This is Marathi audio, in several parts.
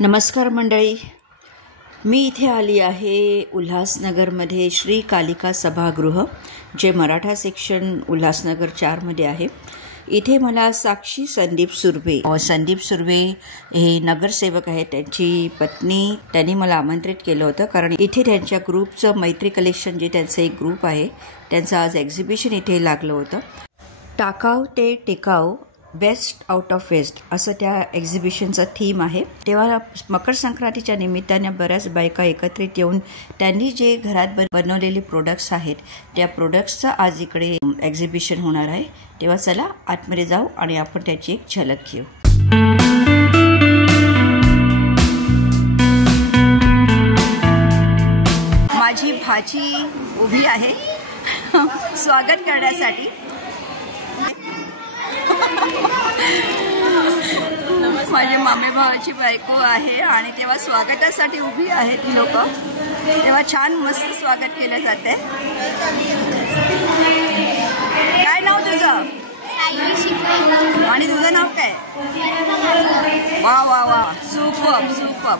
नमस्कार मंडळी, मी इथे आली आहे उल्हासनगरमध्ये श्री कालिका सभागृह, जे मराठा सेक्शन उल्हासनगर 4मध्ये आहे. इथे मला साक्षी संदीप सुर्वे हे नगरसेवक आहेत, त्यांची पत्नी, त्यांनी मला आमंत्रित केलं होतं कारण इथे त्यांच्या ग्रुपचं मैत्री कलेक्शन, जे त्यांचं एक ग्रुप आहे, त्यांचं आज एक्झिबिशन इथे लागलं होतं. टाकाऊ ते टिकाऊ, बेस्ट आउट ऑफ वेस्ट असं त्या एक्झिबिशनचं थीम आहे. तेव्हा मकर संक्रांतीच्या निमित्ताने बऱ्याच बायका एकत्रित येऊन त्यांनी जे घरात बनवलेले प्रोडक्ट्स आहेत त्या प्रोडक्ट्सचं आज इकडे एक्झिबिशन होणार आहे. तेव्हा चला आतमध्ये जाऊ आणि आपण त्याची एक झलक घेऊ. माझी भाची उभी आहे स्वागत करण्यासाठी. माझ्या मामे भावाची बायको आहे आणि तेव्हा स्वागतासाठी उभी आहेत ही लोक. तेव्हा छान मस्त स्वागत केलं जाते. काय नाव तुझं? आणि तुझं नाव काय? वा वा वा, सुपर सुपर.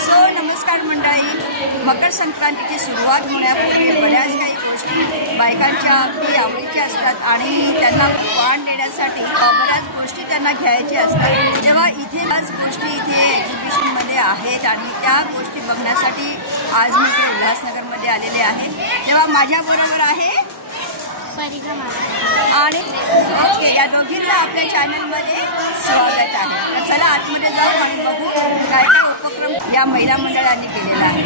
सो नमस्कार मंडळी, मकर संक्रांतीची सुरुवात होण्यापूर्वी बऱ्याच काही गोष्टी बायकांच्या अगदी आवडीच्या असतात आणि त्यांना वाण देण्यासाठी बऱ्याच गोष्टी त्यांना घ्यायच्या असतात. तेव्हा इथे बऱ्याच गोष्टी इथे एक्झिबिशनमध्ये आहेत आणि त्या गोष्टी बघण्यासाठी आज मी इथे उल्हासनगरमध्ये आलेले आहे. तेव्हा माझ्याबरोबर आहे आणि ओके, या दोघींचं आपल्या चॅनलमध्ये स्वागत आहे. तर चला आतमध्ये जाऊ आणि बघू काय काय उपक्रम या महिला मंडळांनी केलेला आहे.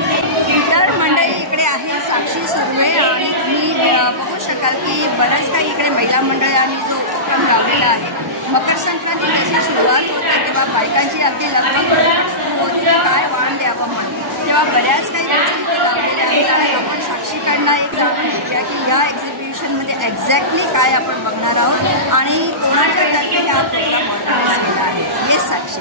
तर मंडळी इकडे आहे साक्षी सुर्वे आणि तुम्ही बघू शकाल की बरंच काही इकडे महिला मंडळांनी जो उपक्रम लावलेला आहे. मकर संक्रांती जशी सुरुवात होते तेव्हा बायकांची अगदी लगबग सुरू होती की काय वाण द्यावं म्हणून. तेव्हा बऱ्याच काही गोष्टी इथे लावलेल्या आहेत आणि आपण साक्षीकडनं एक जाणून घेऊया की या एक्झिबिशनमध्ये एक्झॅक्टली काय आपण बघणार आहोत आणि कोणाच्या तर्फे हा प्रोग्राम ऑर्गनाईज केला आहे. हे साक्षी,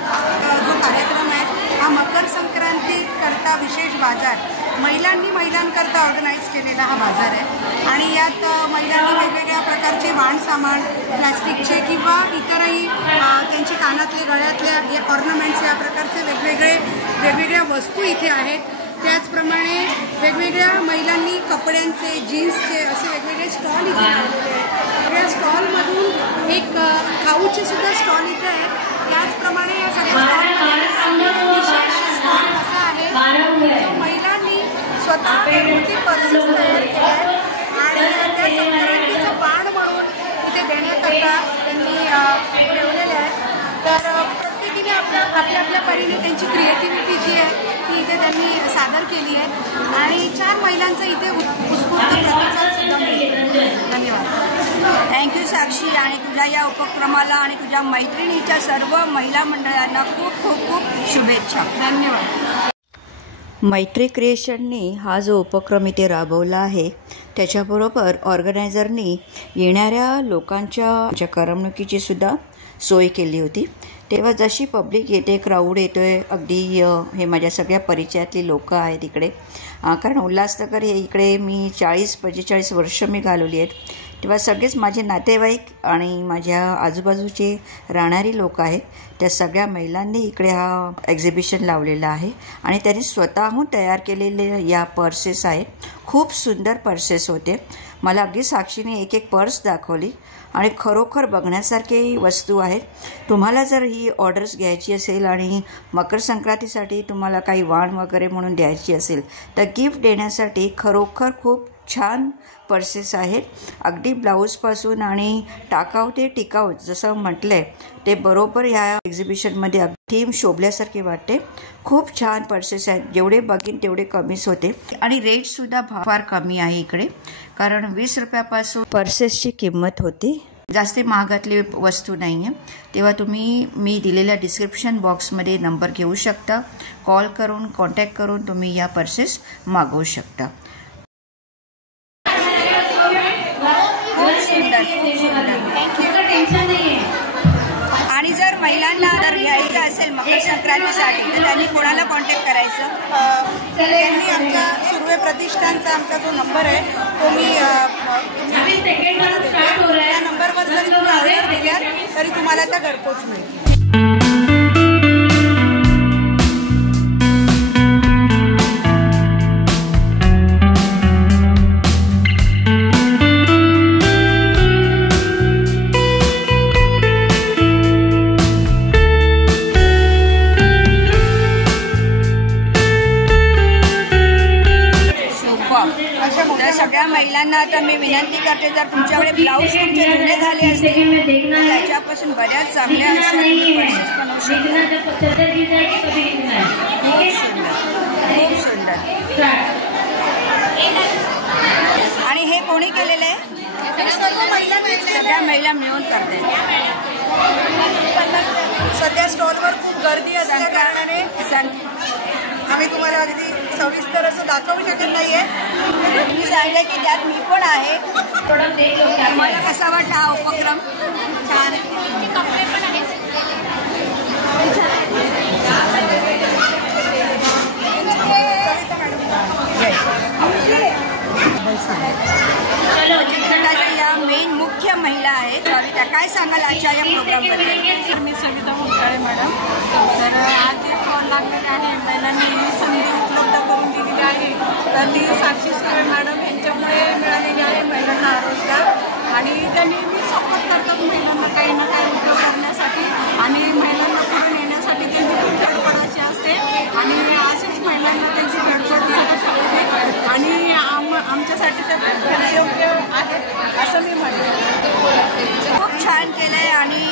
जो कार्यक्रम आहे हा मकर संक्रांती करता विशेष बाजार महिलांकरता ऑर्गनाईज केलेला हा बाजार आहे आणि यात महिलांनी वेगवेगळ्या प्रकारचे वाण सामान, प्लॅस्टिकचे किंवा इतरही त्यांचे कानातले, गळ्यातल्या या ऑर्नामेंट्स, या प्रकारचे वेगवेगळ्या वस्तू इथे आहेत. त्याचप्रमाणे वेगवेगळ्या महिलांनी कपड्यांचे, जीन्सचे असे वेगवेगळे स्टॉल इथे लावलेले आहेत. या स्टॉलमधून एक खाऊचे सुद्धा स्टॉल इथे आहेत. त्याचप्रमाणे या सगळ्या स्टॉलमध्ये विशेष स्टॉल असा आहे जो महिलांनी स्वतः घरगुती पर्सेस तयार केल्या आहेत आणि त्या संक्रांतीचं बाण म्हणून इथे देण्याकरता त्यांनी ठेवलेले आहेत. तर प्रत्येकीने आपल्या परीने त्यांची क्रिएटिव्हिटी जी आहे ती इथे त्यांनी सादर केली आहे आणि 4 महिलांचा इथे उत्स्फूर्त प्रतिसाद सुद्धा मिळतो. धन्यवाद. थँक्यू साक्षी, आणि तुझ्या या उपक्रमाला आणि तुझ्या मैत्रिणीच्या सर्व महिला मंडळांना खूप खूप खूप शुभेच्छा. धन्यवाद. मैत्री क्रिएशननी हा जो उपक्रम इथे राबवला आहे त्याच्याबरोबर ऑर्गनायझरनी येणाऱ्या लोकांच्या करमणुकीची सुद्धा सोय केली होती. तेव्हा जशी पब्लिक येते, क्राऊड येतोय, अगदी हे माझ्या सगळ्या परिचयातली लोक आहेत इकडे. कारण उल्हासनगर हे इकडे मी 40-45 वर्ष मी घालवली आहेत. तेव्हा सगळेच माझे नातेवाईक आणि माझ्या आजूबाजूचे राहणारी लोक आहेत. त्या सगळ्या महिलांनी इकडे हा एक्झिबिशन लावलेला आहे आणि त्यांनी स्वतःहून तयार केलेले या पर्सेस आहेत. खूप सुंदर पर्सेस होते. मला अगदी साक्षीने एक पर्स दाखवली आणि खरोखर बघण्यासारखी वस्तू आहेत. तुम्हाला जर ही ऑर्डर्स घ्यायची असेल आणि मकर संक्रांतीसाठी तुम्हाला काही वाण वगैरे म्हणून द्यायची असेल तर गिफ्ट देण्यासाठी खरोखर खूप छान पर्सेस आहेत. अगदी ब्लाऊजपासून आणि टाकाऊ ते टिकाऊ जसं म्हटलं आहे ते बरोबर ह्या एक्झिबिशनमध्ये थीम शोभल्यासारखे वाटते. खूप छान पर्सेस आहेत. जेवढे बघीन तेवढे कमीच होते आणि रेटसुद्धा फार कमी आहे इकडे, कारण 20 रुपयापासून पर्सेसची किंमत होती. जास्त महागातली वस्तू नाही आहे. तेव्हा तुम्ही मी दिलेल्या डिस्क्रिप्शन बॉक्समध्ये नंबर घेऊ शकता. कॉल करून, कॉन्टॅक्ट करून तुम्ही या पर्सेस मागवू शकता. आणि जर महिलांना जर घ्यायचं असेल मकर संक्रांतीसाठी तर त्यांनी कोणाला कॉन्टॅक्ट करायचं? त्यांनी आमच्या सुर्वे प्रतिष्ठानचा आमचा जो नंबर आहे तो मी त्या नंबरवर जरी तुम्ही ऑर्डर दिल्यात तरी तुम्हाला त्या घरपोच मिळेल. महिलांना आता मी विनंती करते, जर तुमच्याकडे ब्लाऊज तुमचे जुने झाले असतील तर त्याच्यापासून बऱ्याच चांगल्या अशा पर्सेस बनवू शकता. खूप सुंदर. आणि हे कोणी केलेलं आहे? सगळ्या महिला मिळून करते. सध्या स्टॉलवर खूप गर्दी असल्या कारणाने आम्ही तुम्हाला अगदी सविस्तर असं दाखवू शकत नाहीये. मी सांगितलं की त्यात मी पण आहे. मला कसा वाटला हा उपक्रम? छान. कपडे पण आहेत. या मेन मुख्य महिला आहेत. सविता, काय सांगाल आजच्या या प्रोग्रामबद्दल? मी सविता मुंडाळे मॅडम. तर आज जे स्टॉल लागलेले आहे महिलांनी संधी उपलब्ध करून दिलेली आहे. तर ती साक्षी सुरे मॅडम यांच्यामुळे मिळालेली आहे महिलांना रोजगार. आणि त्या नेहमी सपोर्ट करतात महिलांना काही ना काही उद्योग करण्यासाठी आणि महिलांना पुढे नेण्यासाठी त्यांची खूप धडपड असते. आणि असेच महिलांना त्यांची धडपड लागत शकते आणि आमच्यासाठी त्या योग्य आहेत असं मी म्हणते. खूप छान केलं आहे. आणि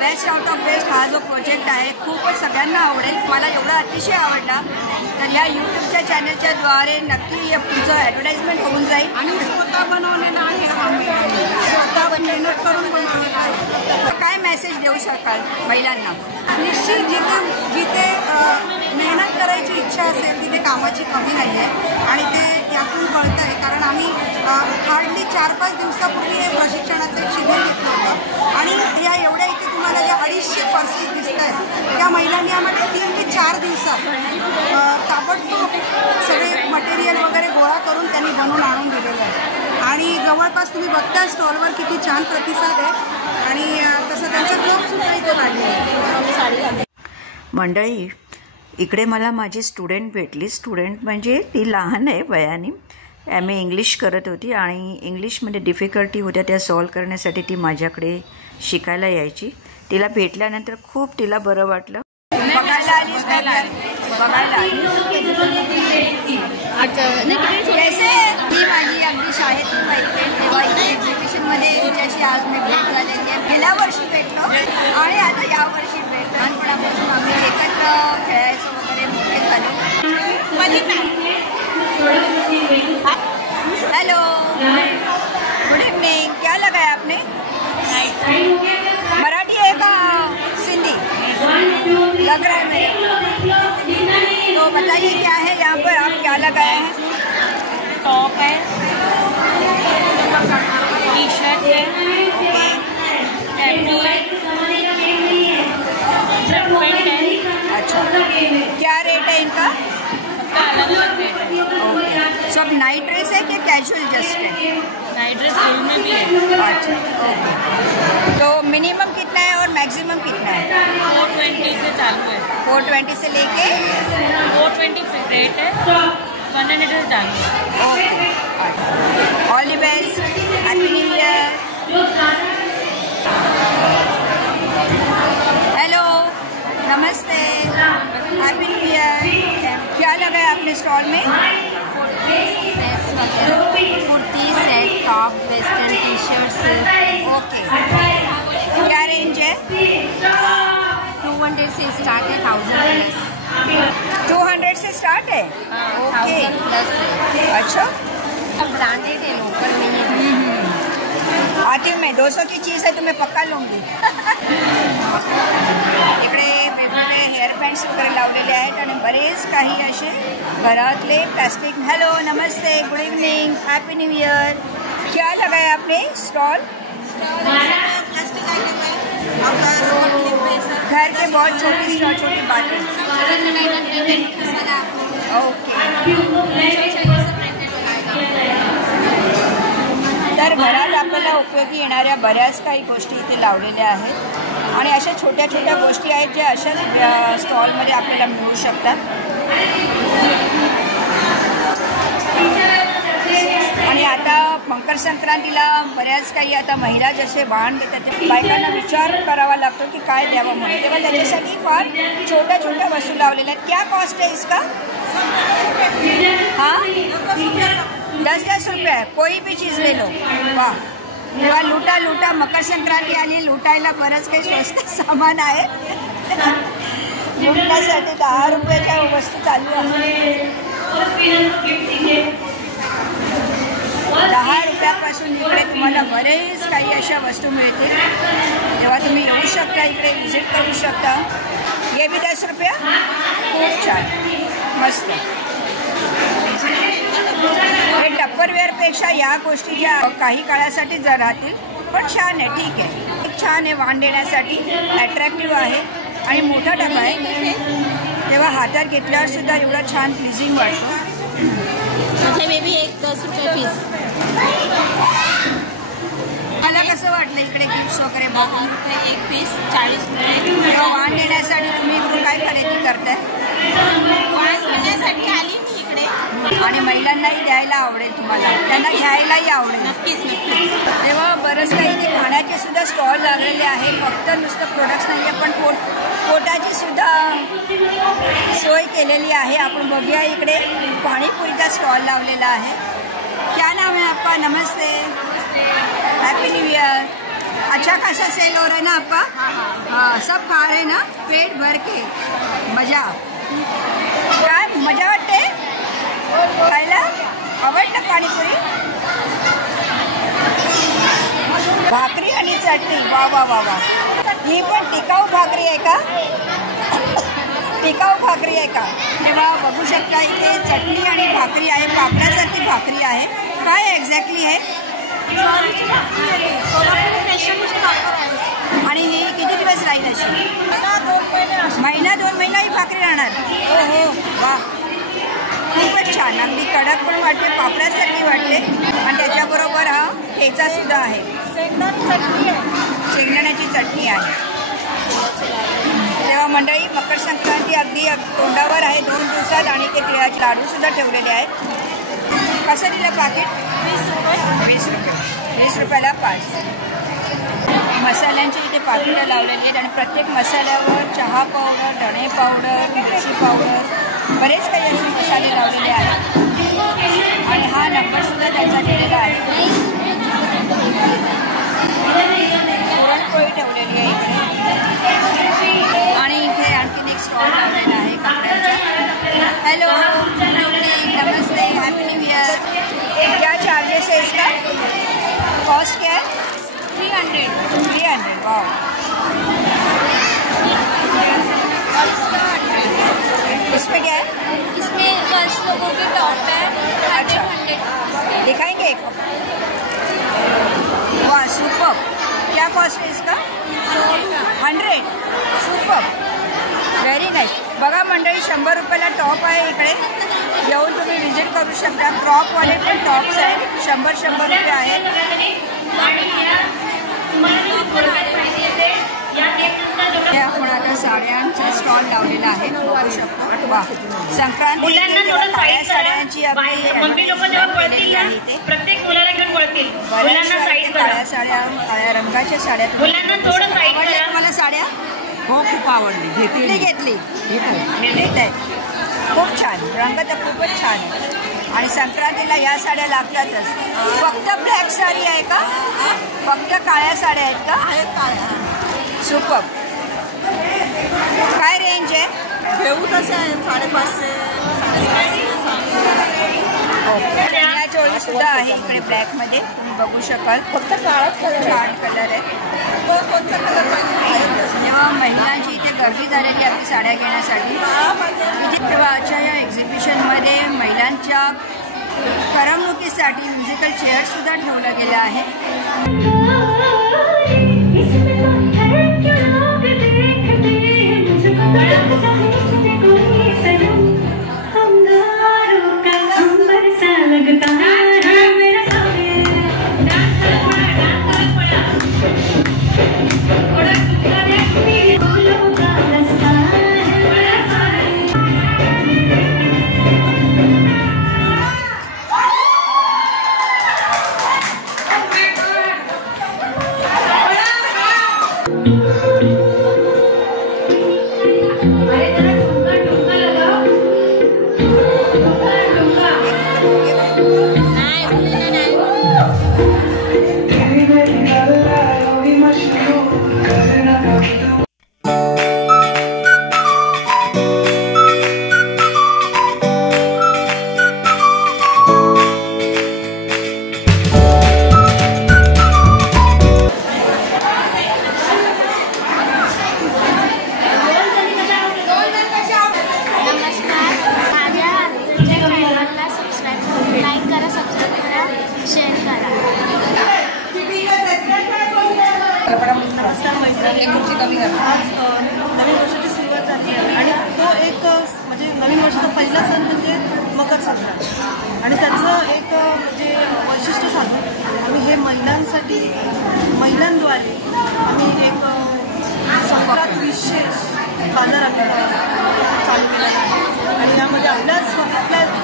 बेस्ट आउट ऑफ बेस्ट हा जो प्रोजेक्ट आहे खूपच सगळ्यांना आवडेल. मला एवढा अतिशय आवडला. तर या यूट्यूबच्या चॅनलच्या द्वारे नक्की तुमचं ॲडव्हर्टाइजमेंट होऊन जाईल. आणि स्वतः बनवलेलं आहे. स्वतः मेहनत करून बनवलेलं आहे. तर काय मेसेज देऊ शकाल महिलांना? निश्चित जिथे मेहनत करायची इच्छा असेल तिथे कामाची कमी नाही आहे. आणि ते यातून कळतं आहे. कारण आम्ही हार्डली 4-5 दिवसापूर्वी हे प्रशिक्षणाचं एक शिबिर घेतलं होतं. आणि या एवढ्या इथे तुम्हाला ज्या 250 पर्सेस दिसत आहेत त्या महिलांनी आम्हाला 3 ते 4 दिवसात ताबडतोब सगळे मटेरियल वगैरे गोळा करून त्यांनी बनवून आणून दिलेलं आहे. आणि जवळपास तुम्ही बघता स्टॉलवर किती छान प्रतिसाद आहे. आणि तसं त्यांचा जॉबसुद्धा इथे वाढलेला आहे. मंडळी, इकडे मला माझी स्टुडंट भेटली. स्टुडंट म्हणजे ती लहान आहे वयाने. MA इंग्लिश करत होती आणि इंग्लिशमध्ये डिफिकल्टी होत्या त्या सॉल्व करण्यासाठी ती माझ्याकडे शिकायला यायची. तिला भेटल्यानंतर खूप तिला बरं वाटलं. बघायला आलीस? बघायला कैसे ही माझी अगदी शाळेतली मैत्रीण. तेव्हा इथे एक्झिबिशनमध्ये तिच्याशी आज मी भेट झालेली आहे. गेल्या वर्षी भेटलो आणि आता यावर्षी भेटलो. लहानपणापासून आम्ही एकत्र खेळायचो वगैरे, मोठे झालो. Hello, good evening. क्या लगा है आपने? मराठी है का सिंधी? लग रहा है मेरे. तो बताइए क्या है यहाँ पर, आप क्या लगाए हैं? टॉप है, टी शर्ट है, टैटू है, पेंट है. अच्छा, क्या रेट है इनका? अलग रेट है. सब नाइट ड्रेस है कि कैजुअल जस्ट है? नाइट ड्रेस फुल में भी है. अच्छा, ओके. तो मिनिमम कितना है और मैक्सिमम कितना है? 420 से चालू है. 420 से लेके 420 रेट है, 100 से चालू है. Okay. All the best. Happy new year. Hello, Namaste. Happy new year. क्या लगा है आपने स्टॉल में? Kurti set, top, western T shirts. Okay. क्या रेंज है? 200 से स्टार्ट है, 1000 प्लस. 200 से स्टार्ट है? ओके. 1000 प्लस है. अच्छा, ब्रांडेड है, लोकल नहीं है. आती हूँ मैं. 200 की चीज़ है तो मैं पक्का लूँगी. इकडे वेगवेगळे हेअर बँड्स वगैरे लावलेले आहेत आणि बरेच काही असे घरातले प्लास्टिक. हेलो, नमस्ते, good evening, happy new year. क्या लगाया आपने स्टॉल? घर के बहुत छोटी बातें. ओके. तर घरात आपल्याला उपयोगी येणाऱ्या बऱ्याच काही गोष्टी इथे लावलेल्या आहेत आणि अशा छोट्या छोट्या गोष्टी आहेत ज्या अशाच स्टॉलमध्ये आपल्याला मिळू शकतात. आणि आता मकर संक्रांतीला बऱ्याच काही आता महिला जसे वाण देतात ते बायकांना विचार करावा लागतो की काय द्यावं म्हणून, तेव्हा त्याच्यासाठी फार छोट्या छोट्या वस्तू लावलेल्या आहेत. क्या कॉस्ट आहे इसका? हाँ, 10-10 रुपये है, कोई भी चीज़ ले लो। वाह, तेव्हा लुटा लुटा, मकर संक्रांती आली, लुटायला बरंच काही स्वस्त सामान आहे। लुटण्यासाठी 10 रुपयाच्या वस्तू चालू आहे। 10 रुपयापासून इकडे तुम्हाला बरेच काही अशा वस्तू मिळतील, तेव्हा तुम्ही येऊ शकता, इकडे विजिट करू शकता। ये भी 10 रुपया, खूप छान, मस्त। हे टप्परवेअरपेक्षा या गोष्टी ज्या काही काळासाठी जर राहतील, पण छान आहे, ठीक आहे, छान आहे, वाण देण्यासाठी ॲट्रॅक्टिव्ह आहे आणि मोठा डबा आहे, तेव्हा हातात घेतल्यावर सुद्धा एवढा छान प्लीजिंग वाटतो। अच्छा, मे बी एक 10 रुपये पीस। मला कसं वाटलं इकडे गिफ्ट्स वगैरे बघून? एक पीस 40 रुपये। तेव्हा वाण देण्यासाठी तुम्ही इकडून काय खरेदी करताय? वाण घेण्यासाठी आली मी इकडे, आणि महिलांनाही द्यायला आवडेल, तुम्हाला त्यांना घ्यायलाही आवडेल। नक्कीच नक्कीच। तेव्हा बरंच काही इथे खाण्याचे सुद्धा स्टॉल लागलेले आहे, फक्त नुसतं प्रोडक्ट्स नाही आहे, पण पोटाची सुद्धा सोय केलेली आहे। आपण बघूया, इकडे पाणीपुरीचा स्टॉल लावलेला आहे। क्या नाम है आपका? नमस्ते, हैप्पी न्यू ईयर। अच्छा खासा सेल हो रहा है ना आपका? हाँ, सब खा रहे हैं ना, पेट भर के, मजा। काय मजा वाटते खायला? आवडतं पाणीपुरी? भाकरी आणि चटणी, वा वा वा वा। ही पण टिकाऊ भाकरी आहे का? टिकाऊ भाकरी आहे का? तेव्हा बघू शकता, इथे चटणी आणि भाकरी आहे, पापड्यासारखी भाकरी आहे। काय एक्झॅक्टली आहे? ज्वारीची भाकरी आहे, सोलापूर स्पेशलची भाकर आहे। आणि ही किती दिवस राहील अशी? महिना 2 महिना ही भाकरी राहणार? हो हो, वा, खूपच छान, अगदी कडक पण वाटते, पापड्यासारखी वाटते, आणि त्याच्याबरोबर हा ठेचा सुद्धा आहे, शेंगदाण्याची चटणी आहे। तेव्हा मंडळी, मकर संक्रांती अगदी तोंडावर आहे 2 दिवसात, आणि ते तिळाचे लाडू सुद्धा ठेवलेले आहेत। कसं दिलं पाकिट? 20 रुपये। 20 रुपयाला 5 मसाल्यांचे इथे पाकिटं लावलेली आहेत, आणि प्रत्येक मसाल्यावर चहा पावडर, धणे पावडर, मिरची पावडर, बरेच काही असे मसाले लावलेले आहेत, आणि हा नंबर सुद्धा त्यांचा दिलेला आहे। पुरणपोळी ठेवलेली आहे इकडे, आणि इथे आणखीन एक स्टॉल लावलेला आहे कपड्यांचा। हॅलो, नमस्ते, हैप्पी न्यू ईयर। क्या चार्जेस है इसका? कॉस्ट क्या है? 300। वाह, इसमें क्या है? इसमें 10 लोगों की टॉप है। अच्छा, दिखाएंगे एक? वाह, सुपर। क्या कॉस्ट है इसका? 100। Super, very nice. बघा मंडळी, 100 रुपयाला टॉप आहे इकडे, येऊन तुम्ही विजिट करू शकता। क्रॉपवाले पण टॉप्स आहेत, 100 रुपये आहेत। आपण आता साड्यांचा स्टॉल लावलेला आहे, बघू शकतो। वा, संक्रांती काळ्या साड्यांची प्रत्येक मुलाला घेऊन वळतील, काळ्या साड्या, काळ्या रंगाच्या साड्या मला साड्या हो, खूप आवडली, घेतली ठीक आहे, खूप छान, रंग तर खूपच छान आहे, आणि संक्रांतीला या साड्या लागतातच। फक्त ब्लॅक साडी आहे का? फक्त काळ्या साड्या आहेत का? आहेत काळ्या। सुपर। काय रेंज आहे? घेऊ कसं आहे? 550, 750। चोळी सुद्धा आहे इकडे ब्लॅकमध्ये, तुम्ही बघू शकाल, फक्त काळाच कलर, छान कलर आहे। कोणता कलर पाहिजे? जेव्हा महिलांची इथे गर्दी झालेली आहे साड्या घेण्यासाठी, तेव्हा आजच्या या एक्झिबिशनमध्ये महिलांच्या करमणुकीसाठी म्युझिकल चेअर सुद्धा ठेवलं गेलं आहे। आज नवीन वर्षाची सुरुवात झाली आहे आणि तो एक म्हणजे नवीन वर्षाचा पहिला सण म्हणजे मकर संक्रांत आणि त्याचं एक म्हणजे वैशिष्ट्य साधून आम्ही हे महिलांसाठी महिलांद्वारे आम्ही एक संक्रांत विशेष बाजार आम्ही चालू केला आहे आणि यामध्ये आपल्या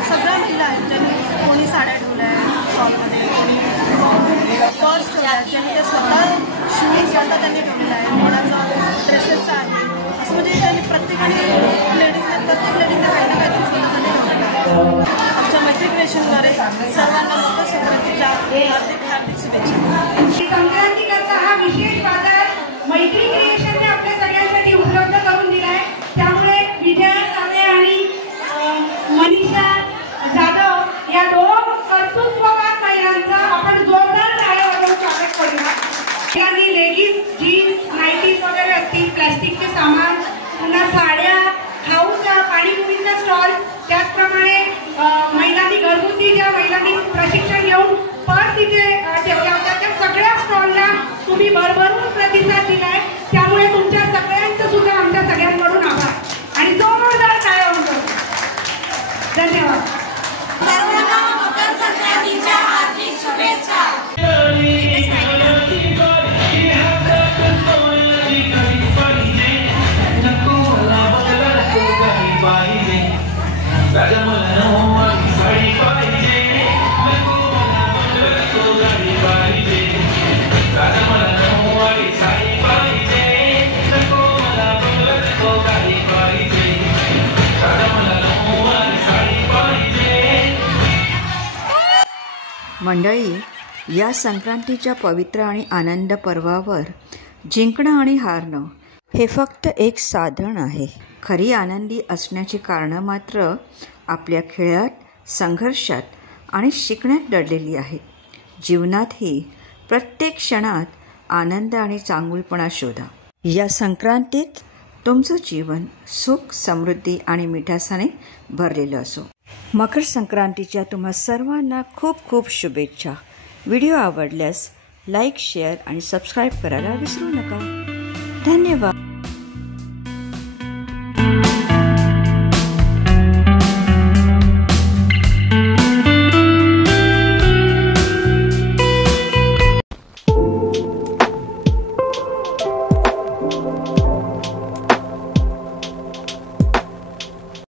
सगळ्या महिला आहेत ज्यांनी कोणी साड्या ठेवल्या आहेत शॉपमध्ये कोणी पर्स ठेवल्या आहेत ज्यांनी ते स्वतः शिवून स्वतः त्यांनी ठेवलेलं आहे कोणाचं ड्रेसेस आहे असं म्हणजे त्यांनी प्रत्येक लेडीजने काही ना काहीतरी स्वतःसाठी ठेवलेलं आहे. आमच्या मैत्री क्रिएशनद्वारे सर्वांना मकर संक्रांतीच्या हार्दिक शुभेच्छा. संक्रांतीकरता हा विशेष बाजार मैत्री क्रिएशनने आपल्या सगळ्यांसाठी उपलब्ध करून दिला आहे. त्यामुळे विजया सावे आणि मनीषा जाधव या दोन कर्तृत्ववान महिलांचा आपण जोरदार टाळ्या वाजवून स्वागत करूया. त्यांनी लेगीज जीन्स नाईटीज वगैरे असतील प्लॅस्टिकचे सामान पुन्हा साड्या खाऊचा पाणीपुरीचा स्टॉल त्याचप्रमाणे महिलांनी घरगुती ज्या महिलांनी प्रशिक्षण घेऊन पर्स इथे ठेवल्या होत्या त्या सगळ्या स्टॉलला तुम्ही भरभरून प्रतिसाद दिलाय. त्यामुळे तुमच्या सगळ्यांचं सुद्धा आमच्या सगळ्यांकडून आभार आणि जोरदार टाळ्या वाजवून धन्यवाद. सर्वांना मकर संक्रांतीच्या हार्दिक शुभेच्छा. मंडळी, या संक्रांतीच्या पवित्र आणि आनंद पर्वावर जिंकणं आणि हारणं हे फक्त एक साधन आहे. खरी आनंदी असण्याची कारणं मात्र आपल्या खेळात, संघर्षात आणि शिकण्यात दडलेली आहेत. जीवनातही प्रत्येक क्षणात आनंद आणि चांगुलपणा शोधा. या संक्रांतीत तुमचं जीवन सुख, समृद्धी आणि मिठासाने भरलेलं असो. मकर संक्रांतीच्या तुम्हा सर्वांना खूप खूप शुभेच्छा. व्हिडिओ आवडल्यास लाईक, शेअर आणि सबस्क्राईब करायला विसरू नका. धन्यवाद.